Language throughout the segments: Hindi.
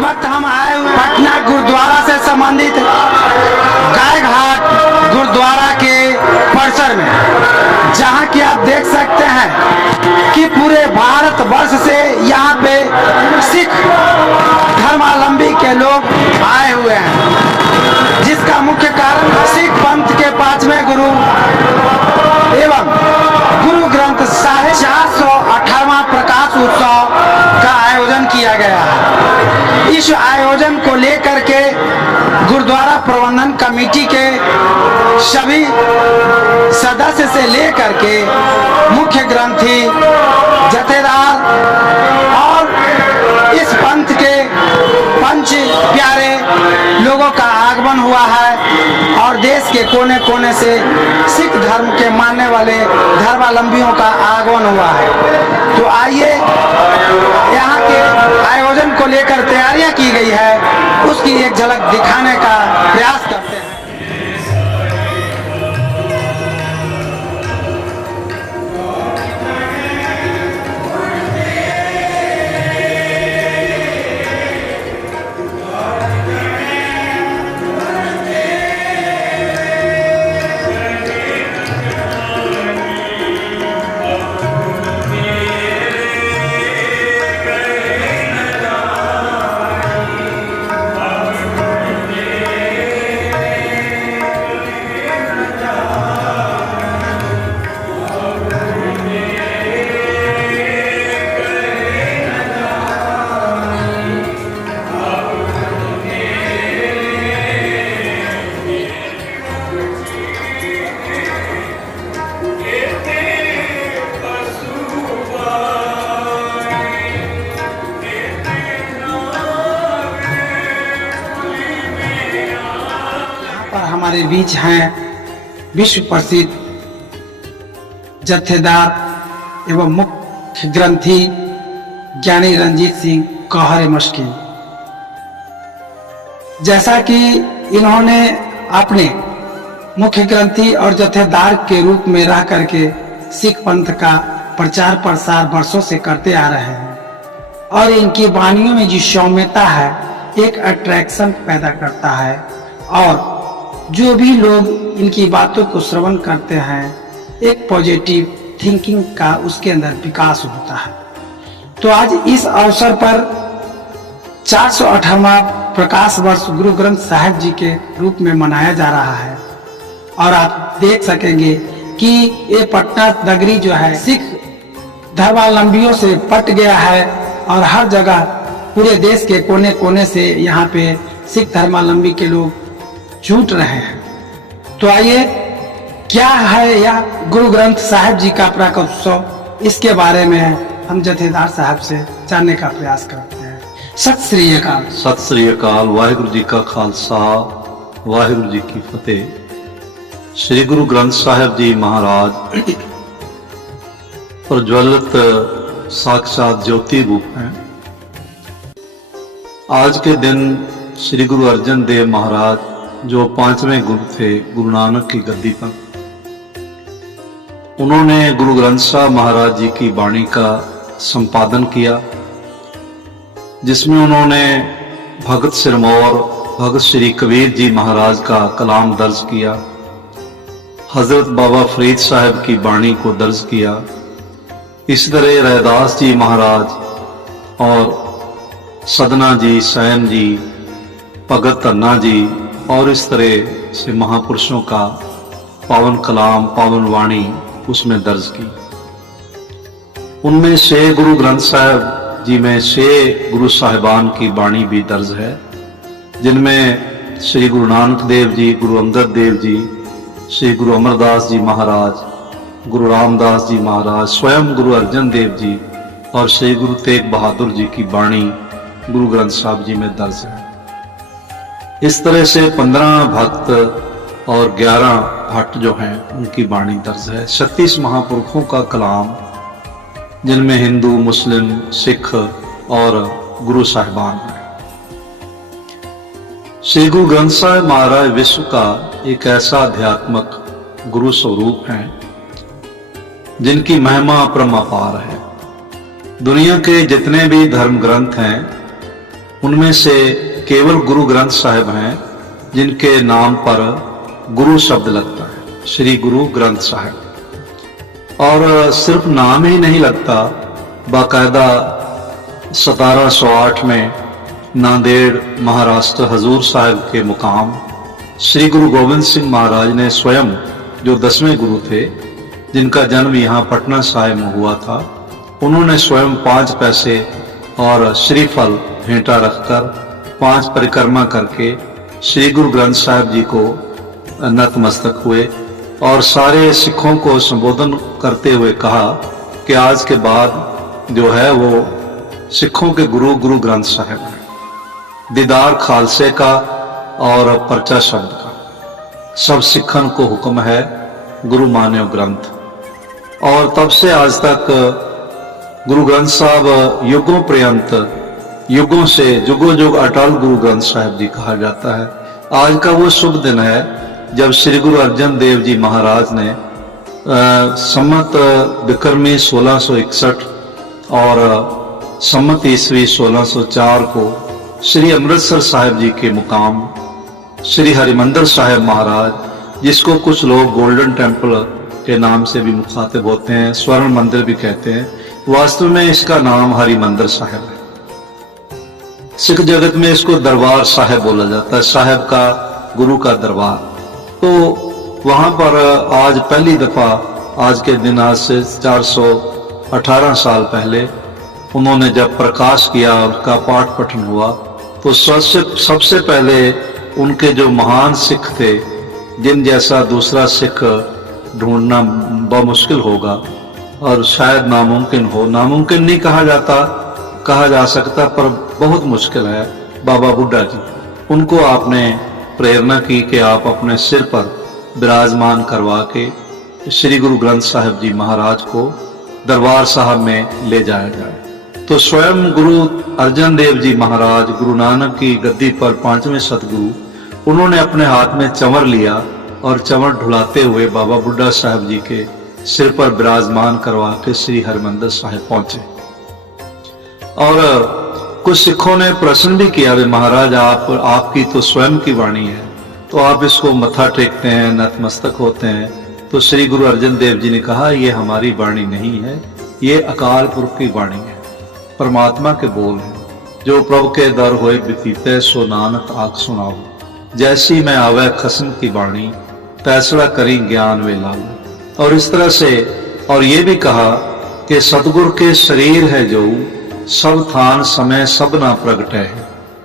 वक्त हम आए हुए पटना गुरुद्वारा से संबंधित गाय घाट गुरुद्वारा के परिसर में, जहां कि आप देख सकते हैं कि पूरे भारत वर्ष से यहाँ पे सिख धर्मावलंबी के लोग आए हुए हैं, जिसका मुख्य कारण सिख पंथ के 5वें गुरु एवं गुरु ग्रंथ साहिब 418वां प्रकाश उत्सव का आयोजन किया गया है। इस आयोजन को लेकर के गुरुद्वारा प्रबंधन कमेटी के सभी सदस्य से लेकर के मुख्य ग्रंथी, जथेदार और इस पंथ के पंच प्यारे लोगों का आगमन हुआ है और देश के कोने कोने से सिख धर्म के मानने वाले धर्मावलंबियों का आगमन हुआ है। तो आइए यहाँ के आयोजन को लेकर तैयारियां की गई है, उसकी एक झलक दिखाने का प्रयास करते हैं। हमारे बीच हैं विश्व प्रसिद्ध जत्थेदार एवं मुख्य ग्रंथी ज्ञानी रंजीत सिंह कहरे मस्किन। जैसा कि इन्होंने अपने मुख्य ग्रंथी और जत्थेदार के रूप में रह करके सिख पंथ का प्रचार प्रसार वर्षों से करते आ रहे हैं और इनकी वाणियों में जो सौम्यता है एक अट्रैक्शन पैदा करता है और जो भी लोग इनकी बातों को श्रवण करते हैं एक पॉजिटिव थिंकिंग का उसके अंदर विकास होता है। तो आज इस अवसर पर 418वां प्रकाश वर्ष गुरु ग्रंथ साहिब जी के रूप में मनाया जा रहा है और आप देख सकेंगे कि ये पटना नगरी जो है सिख धर्मावलंबियों से पट गया है और हर जगह पूरे देश के कोने कोने से यहाँ पे सिख धर्मावलंबी के लोग जुट रहे हैं। तो आइए क्या है यह गुरु ग्रंथ साहिब जी का प्रकाश उत्सव, इसके बारे में हम जथेदार साहब से जानने का प्रयास करते हैं। सत श्री अकाल। सत श्री अकाल। वाहिगुरु जी का खालसा, वाहिगुरु जी की फतेह। श्री गुरु ग्रंथ साहिब जी महाराज प्रज्वलित साक्षात ज्योति रूप हैं। आज के दिन श्री गुरु अर्जन देव महाराज जो 5वें गुरु थे गुरु नानक की गद्दी पर, उन्होंने गुरु ग्रंथ साहब महाराज जी की वाणी का संपादन किया, जिसमें उन्होंने भगत सिरमौर भगत श्री कबीर जी महाराज का कलाम दर्ज किया, हजरत बाबा फरीद साहब की वाणी को दर्ज किया। इस तरह रैदास जी महाराज और सदना जी, सैन जी, भगत धन्ना जी और इस तरह से महापुरुषों का पावन कलाम, पावन वाणी उसमें दर्ज की। उनमें 6 गुरु ग्रंथ साहिब जी में 6 गुरु साहिबान की वाणी भी दर्ज है, जिनमें श्री गुरु नानक देव जी, गुरु अंगद देव जी, श्री गुरु अमरदास जी महाराज, गुरु रामदास जी महाराज, स्वयं गुरु अर्जन देव जी और श्री गुरु तेग बहादुर जी की वाणी गुरु ग्रंथ साहिब जी में दर्ज है। इस तरह से 15 भक्त और 11 भट्ट जो हैं उनकी वाणी दर्ज है। 36 महापुरुषों का कलाम, जिनमें हिंदू, मुस्लिम, सिख और गुरु साहिबान हैं। श्री गुरु ग्रंथ साहिब महाराज विश्व का एक ऐसा आध्यात्मक गुरु स्वरूप हैं जिनकी महिमा परमापार है। दुनिया के जितने भी धर्म ग्रंथ हैं उनमें से केवल गुरु ग्रंथ साहिब हैं जिनके नाम पर गुरु शब्द लगता है, श्री गुरु ग्रंथ साहिब। और सिर्फ नाम ही नहीं लगता, बाकायदा 1708 में नांदेड़ महाराष्ट्र हजूर साहिब के मुकाम श्री गुरु गोविंद सिंह महाराज ने स्वयं, जो 10वें गुरु थे, जिनका जन्म यहाँ पटना साहिब में हुआ था, उन्होंने स्वयं 5 पैसे और श्रीफल भेंटा रखकर 5 परिक्रमा करके श्री गुरु ग्रंथ साहिब जी को नतमस्तक हुए और सारे सिखों को संबोधन करते हुए कहा कि आज के बाद जो है वो सिखों के गुरु गुरु ग्रंथ साहिब है, दीदार खालसे का और परचा शब्द का। सब सिखन को हुक्म है गुरु मान्यो ग्रंथ। और तब से आज तक गुरु ग्रंथ साहब युगों पर्यंत, युगों से जुगों जुग अटल गुरु ग्रंथ साहिब जी कहा जाता है। आज का वो शुभ दिन है जब श्री गुरु अर्जन देव जी महाराज ने सम्मत विक्रमी 1661 और सम्मत ईस्वी 1604 को श्री अमृतसर साहिब जी के मुकाम श्री हरिमंदिर साहिब महाराज, जिसको कुछ लोग गोल्डन टेम्पल के नाम से भी मुखातिब होते हैं, स्वर्ण मंदिर भी कहते हैं, वास्तव में इसका नाम हरिमंदिर साहिब है। सिख जगत में इसको दरबार साहिब बोला जाता है, साहिब का गुरु का दरबार। तो वहां पर आज पहली दफा, आज के दिन, आज से 418 साल पहले उन्होंने जब प्रकाश किया, उनका पाठ पठन हुआ, तो सबसे पहले उनके जो महान सिख थे, जिन जैसा दूसरा सिख ढूंढना बमुश्किल होगा और शायद नामुमकिन हो, नामुमकिन नहीं कहा जा सकता पर बहुत मुश्किल है, बाबा बुड्ढा जी। उनको आपने प्रेरणा की कि आप अपने सिर पर विराजमान करवा के श्री गुरु ग्रंथ साहिब जी महाराज को दरबार साहब में ले जाया जाए। तो स्वयं गुरु अर्जन देव जी महाराज, गुरु नानक की गद्दी पर 5वें सतगुरु, उन्होंने अपने हाथ में चंवर लिया और चंवर ढुलाते हुए बाबा बुड्ढा साहब जी के सिर पर विराजमान करवा के श्री हरिमंदिर साहिब पहुंचे। और कुछ सिखों ने प्रश्न भी किया, महाराज आपकी तो स्वयं की वाणी है, तो आप इसको मत्था टेकते हैं, नतमस्तक होते हैं। तो श्री गुरु अर्जन देव जी ने कहा, ये हमारी वाणी नहीं है, ये अकाल पुरख की वाणी है, परमात्मा के बोल हैं। जो प्रभु के दर होए बीतीते, सो नानक आख सुनाओ, जैसी मैं आवे खसम की वाणी, फैसला करी ज्ञान वे लाओ। और इस तरह से, और ये भी कहा कि सतगुरु के शरीर है जो, सब थान समय सब ना प्रगट है।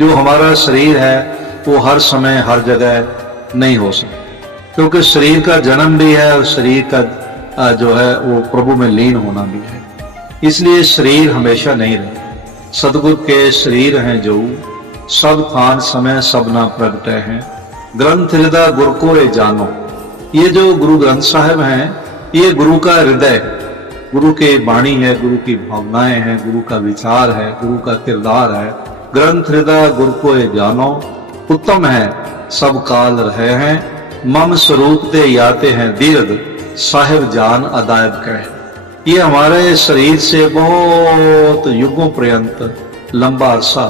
जो हमारा शरीर है वो हर समय हर जगह नहीं हो सकता, क्योंकि शरीर का जन्म भी है और शरीर का जो है वो प्रभु में लीन होना भी है, इसलिए शरीर हमेशा नहीं रहता। सतगुरु के शरीर हैं जो, सब थान समय सब ना प्रगटे हैं, ग्रंथ हृदय गुरु को ये जानो। ये जो गुरु ग्रंथ साहिब हैं, ये गुरु का हृदय, गुरु के वाणी है, गुरु की भावनाएं हैं, गुरु का विचार है, गुरु का किरदार है। ग्रंथ हृदय गुरु को ये जानो, उत्तम है सब काल रहे हैं, मम स्वरूप ते याते हैं दीर्घ, साहिब जान अदायब कहे। ये हमारे शरीर से बहुत युगों पर्यंत लंबा अरसा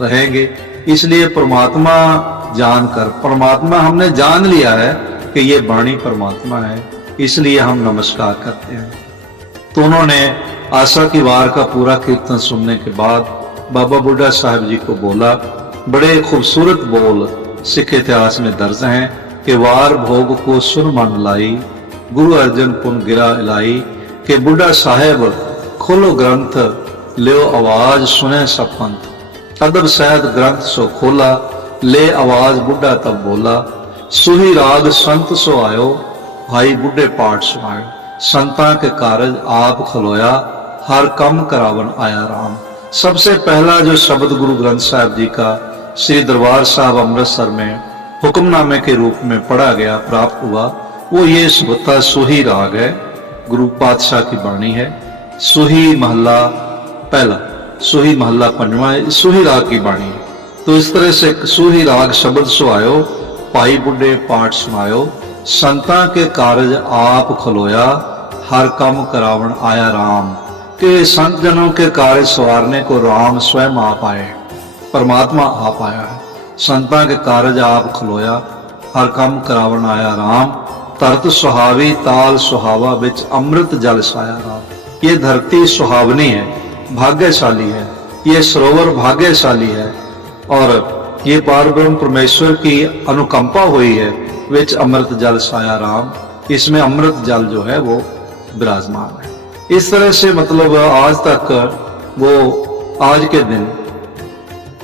रहेंगे, इसलिए परमात्मा जानकर, परमात्मा हमने जान लिया है कि ये वाणी परमात्मा है, इसलिए हम नमस्कार करते हैं। तो उन्होंने आशा की वार का पूरा कीर्तन सुनने के बाद बाबा बुड्ढा साहब जी को बोला, बड़े खूबसूरत बोल सिख इतिहास में दर्ज हैं कि वार भोग को सुन मन लाई, गुरु अर्जन पुन गिरा इलाई, कि बुड्ढा साहेब खोलो ग्रंथ, लियो आवाज सुने सब पंथ। अदब सैद ग्रंथ सो खोला, ले आवाज बुड्ढा तब बोला, सुही राग संत सो आयो, भाई बुड्ढे पाठ सुनायो। संता के कारज आप खलोया, हर कम करावन आया राम। सबसे पहला जो शब्द गुरु ग्रंथ साहिब जी का श्री दरबार साहब अमृतसर में हुक्मनामे के रूप में पढ़ा गया, प्राप्त हुआ, वो ये सुबता सुही राग है, गुरु पातशाह की वाणी है। सुही महला पहला, सुही महला पंजवा, सुही राग की वाणी है। तो इस तरह से सुही राग शब्द सो आयो, भाई बुड्ढे पाठ सुनायो, संता के कारज आप खलोया, हर कम करावण आया राम। के संत जनों के कार्य सवारने को राम स्वयं आप आए। परमात्मा आप आया है। संतां के कारज आप खलोया, हर काम करावन आया राम। धरत सुहावी ताल सुहावा, बिच अमृत जल साया राम। ये धरती सुहावनी है, भाग्यशाली है, ये सरोवर भाग्यशाली है, और ये पारब्रह्म परमेश्वर की अनुकंपा हुई है। विच अमृत जल साया राम, इसमें अमृत जल जो है वो विराजमान है। इस तरह से मतलब आज तक वो आज के दिन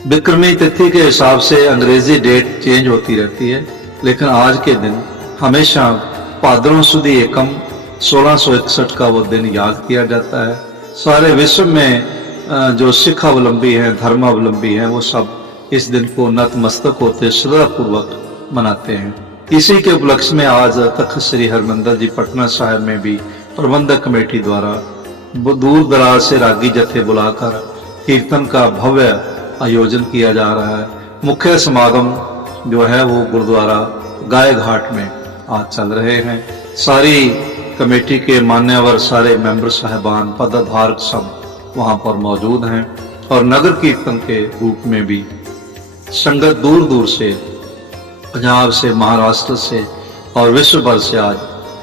विक्रमी तिथि के हिसाब से अंग्रेजी डेट चेंज होती रहती है, लेकिन आज के दिन हमेशा भाद्रों सुदी एकम 1661 का वो दिन याद किया जाता है। सारे विश्व में जो सिख अवलंबी हैं, धर्मावलंबी हैं, वो सब इस दिन को नतमस्तक होते श्रद्धा पूर्वक मनाते हैं। इसी के उपलक्ष्य में आज तख्त श्री हरमंदिर जी पटना साहिब में भी प्रबंधक कमेटी द्वारा दूर दराज से रागी जत्थे बुलाकर कीर्तन का भव्य आयोजन किया जा रहा है। मुख्य समागम जो है वो गुरुद्वारा गाय घाट में आज चल रहे हैं। सारी कमेटी के मान्यवर सारे मेंबर साहिबान पदधारक सब वहां पर मौजूद हैं, और नगर कीर्तन के रूप में भी संगत दूर दूर से, पंजाब से, महाराष्ट्र से और विश्व भर से आज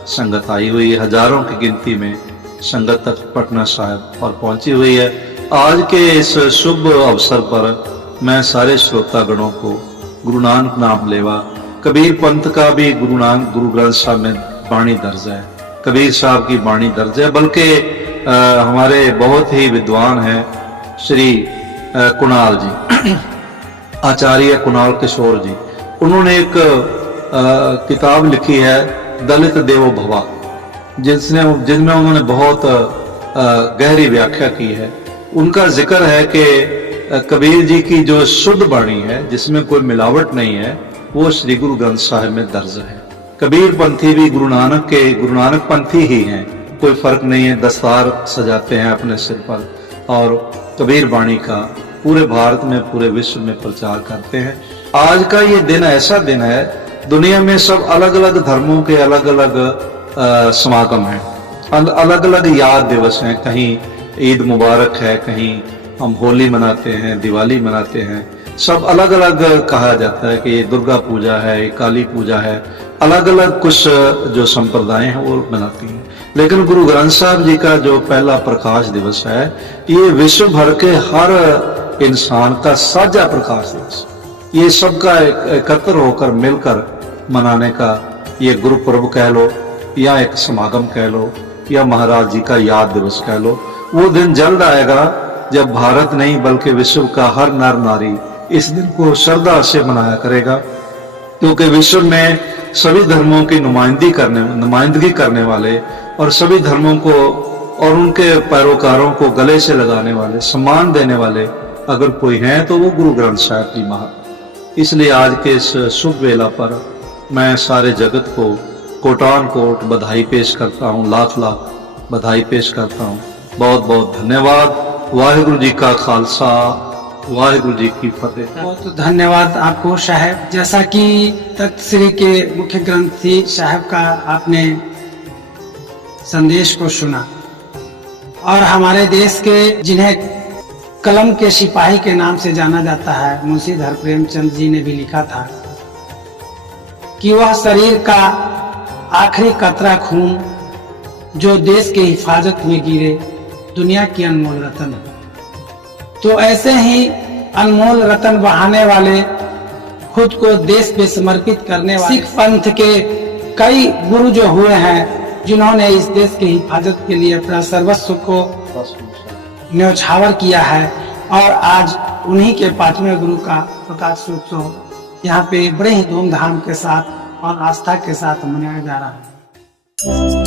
संगत आई हुई है। हजारों की गिनती में संगत तक पटना साहिब पर पहुंची हुई है। आज के इस शुभ अवसर पर मैं सारे श्रोतागणों को गुरु नानक नाम लेवा, कबीर पंथ का भी गुरु ग्रंथ साहब में बाणी दर्ज है, कबीर साहब की बाणी दर्ज है। बल्कि हमारे बहुत ही विद्वान हैं श्री कुणाल जी, आचार्य कुणाल किशोर जी, उन्होंने एक किताब लिखी है दलित देवो भवा, जिनमें उन्होंने बहुत गहरी व्याख्या की है। उनका जिक्र है कि कबीर जी की जो शुद्ध वाणी है, जिसमें कोई मिलावट नहीं है, वो श्री गुरु ग्रंथ साहिब में दर्ज है। कबीर पंथी भी गुरु नानक पंथी ही हैं, कोई फर्क नहीं है। दस्तार सजाते हैं अपने सिर पर और कबीर वाणी का पूरे भारत में, पूरे विश्व में प्रचार करते हैं। आज का ये दिन ऐसा दिन है, दुनिया में सब अलग अलग धर्मों के अलग अलग समागम हैं, अलग अलग याद दिवस हैं। कहीं ईद मुबारक है, कहीं हम होली मनाते हैं, दिवाली मनाते हैं, सब अलग अलग कहा जाता है कि ये दुर्गा पूजा है, ये काली पूजा है, अलग अलग कुछ जो संप्रदाय हैं वो मनाती हैं। लेकिन गुरु ग्रंथ साहब जी का जो पहला प्रकाश दिवस है, ये विश्व भर के हर इंसान का साझा प्रकाश दिवस, ये सबका एकत्र होकर मिलकर मनाने का ये गुरु पर्व कह लो, या एक समागम कह लो, या महाराज जी का याद दिवस कह लो। वो दिन जल्द आएगा जब भारत नहीं बल्कि विश्व का हर नर नारी इस दिन को श्रद्धा से मनाया करेगा, क्योंकि विश्व में सभी धर्मों की नुमाइंदगी करने वाले और सभी धर्मों को और उनके पैरोकारों को गले से लगाने वाले, सम्मान देने वाले अगर कोई हैं तो वो गुरु ग्रंथ साहिब जी महाराज। इसलिए आज के इस शुभ वेला पर मैं सारे जगत को कोटान कोट बधाई पेश करता हूँ, लाख लाख बधाई पेश करता हूँ। बहुत बहुत धन्यवाद। वाहिगुरु जी का खालसा, वाहिगुरु जी की फतेह। बहुत धन्यवाद आपको साहब। जैसा कि तख्त श्री के मुख्य ग्रंथी साहब का आपने संदेश को सुना, और हमारे देश के जिन्हें कलम के सिपाही के नाम से जाना जाता है, मुंशीधर प्रेमचंद जी ने भी लिखा था कि वह शरीर का आखिरी कतरा खून जो देश के हिफाजत में गिरे दुनिया की अनमोल रतन है। तो ऐसे ही अनमोल रतन बहाने वाले, खुद को देश पे समर्पित करने वाले सिख पंथ के कई गुरु जो हुए हैं, जिन्होंने इस देश की हिफाजत के लिए अपना सर्वस्व को न्यौछावर किया है, और आज उन्हीं के 5वें गुरु का प्रकाश उत्सव यहाँ पे बड़े ही धूमधाम के साथ और आस्था के साथ मनाया जा रहा है।